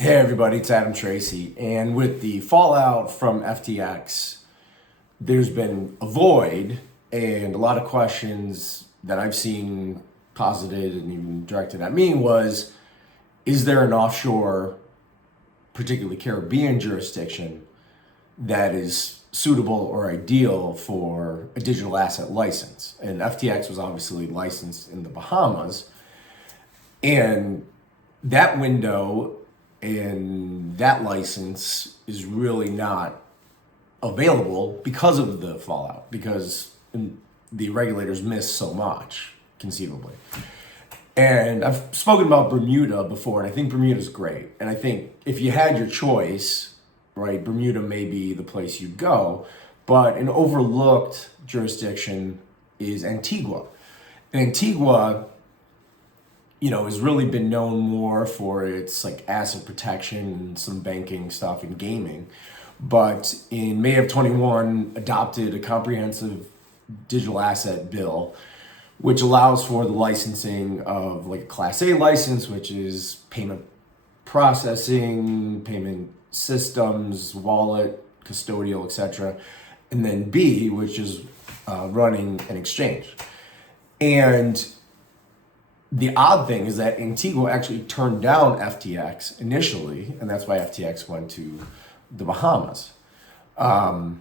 Hey everybody, it's Tracy. And with the fallout from FTX, there's been a void and a lot of questions that I've seen posited and even directed at me was, is there an offshore, particularly Caribbean jurisdiction that is suitable or ideal for a digital asset license? And FTX was obviously licensed in the Bahamas, and that window and that license is really not available because of the fallout, because the regulators miss so much, conceivably. And I've spoken about Bermuda before, and I think Bermuda's great. And I think if you had your choice, right, Bermuda may be the place you'd go, but an overlooked jurisdiction is Antigua. And Antigua, has really been known more for its like asset protection and some banking stuff and gaming. But in May of 21, adopted a comprehensive digital asset bill, which allows for the licensing of like a Class A license, which is payment processing, payment systems, wallet, custodial, etc. And then B, which is running an exchange. And the odd thing is that Antigua actually turned down FTX initially, and that's why FTX went to the Bahamas. Now,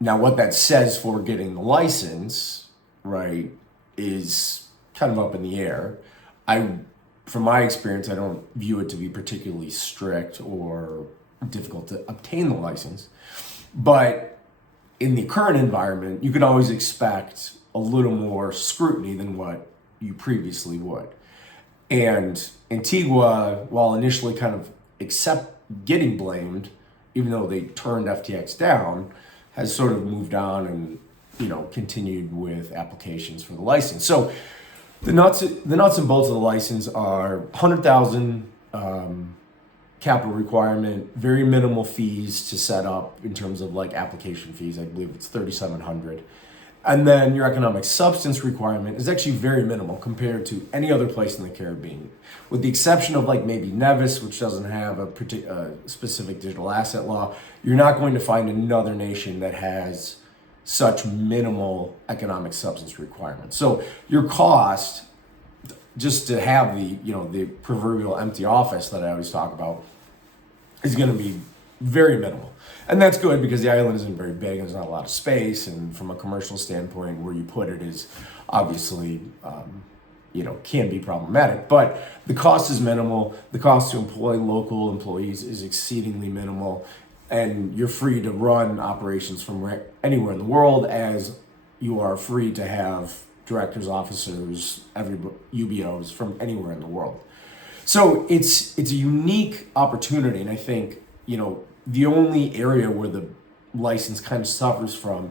what that says for getting the license, right, is kind of up in the air. From my experience, I don't view it to be particularly strict or difficult to obtain the license. But in the current environment, you can always expect a little more scrutiny than what you previously would. And Antigua, while initially kind of getting blamed, even though they turned FTX down, has sort of moved on and continued with applications for the license. So the nuts and bolts of the license are 100,000 capital requirement, very minimal fees to set up in terms of like application fees. I believe it's 3,700. And then your economic substance requirement is actually very minimal compared to any other place in the Caribbean, with the exception of like maybe Nevis, which doesn't have a specific digital asset law. You're not going to find another nation that has such minimal economic substance requirements. So your cost, just to have the proverbial empty office that I always talk about, is going to be very minimal. And that's good because the island isn't very big and there's not a lot of space. And from a commercial standpoint, where you put it is obviously, can be problematic. But the cost is minimal. The cost to employ local employees is exceedingly minimal. And you're free to run operations from anywhere in the world, as you are free to have directors, officers, UBOs from anywhere in the world. So it's a unique opportunity. And I think, the only area where the license kind of suffers from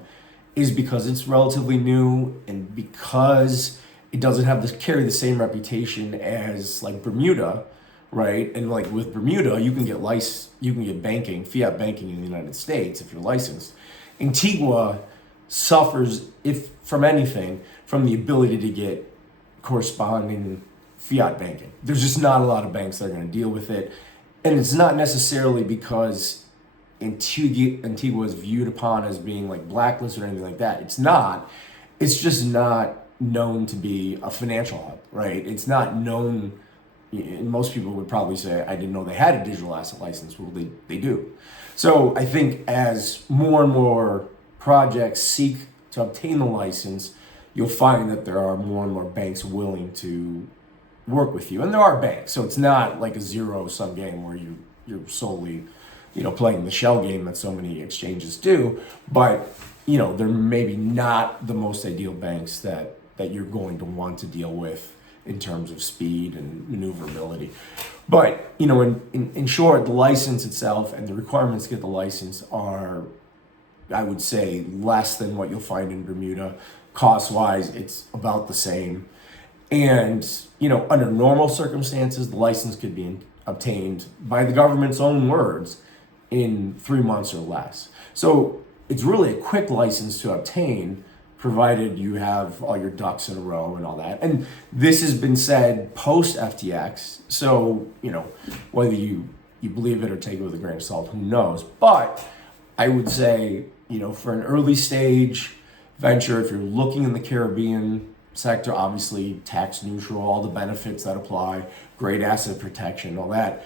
is because it's relatively new and because it doesn't carry the same reputation as like Bermuda, right? And like with Bermuda, you can get banking, fiat banking in the United States if you're licensed. Antigua suffers, if from anything, from the ability to get corresponding fiat banking. There's just not a lot of banks that are going to deal with it. And it's not necessarily because Antigua is viewed upon as being like blacklisted or anything like that. It's not. It's just not known to be a financial hub, right? It's not known. And most people would probably say, I didn't know they had a digital asset license. Well, they do. So I think as more and more projects seek to obtain the license, you'll find that there are more and more banks willing to work with you. And there are banks. So it's not like a zero-sum game where you're solely playing the shell game that so many exchanges do. But, they're maybe not the most ideal banks that you're going to want to deal with in terms of speed and maneuverability. But, in short, the license itself and the requirements to get the license are, I would say, less than what you'll find in Bermuda. Cost-wise, it's about the same. And, under normal circumstances, the license could be obtained by the government's own words in 3 months or less. So it's really a quick license to obtain, provided you have all your ducks in a row and all that. And this has been said post FTX. So, whether you you believe it or take it with a grain of salt, who knows? But I would say, for an early stage venture, if you're looking in the Caribbean sector, obviously tax neutral, all the benefits that apply, great asset protection, all that.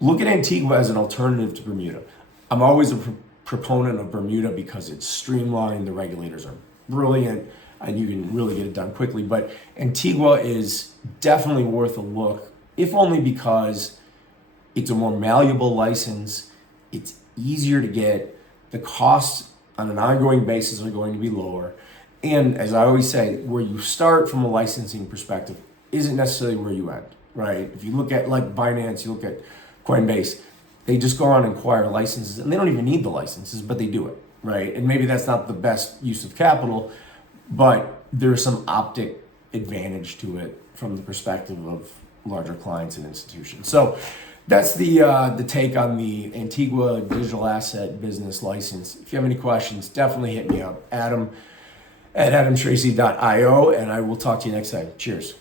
Look at Antigua as an alternative to Bermuda. I'm always a proponent of Bermuda because it's streamlined, the regulators are brilliant, and you can really get it done quickly. But Antigua is definitely worth a look, if only because it's a more malleable license, it's easier to get, the costs on an ongoing basis are going to be lower. And as I always say, where you start from a licensing perspective isn't necessarily where you end, right? If you look at like Binance, you look at Coinbase, they just go on and acquire licenses and they don't even need the licenses, but they do it, right? And maybe that's not the best use of capital, but there's some optic advantage to it from the perspective of larger clients and institutions. So that's the take on the Antigua digital asset business license. If you have any questions, definitely hit me up, Adam at adamtracy.io, and I will talk to you next time. Cheers.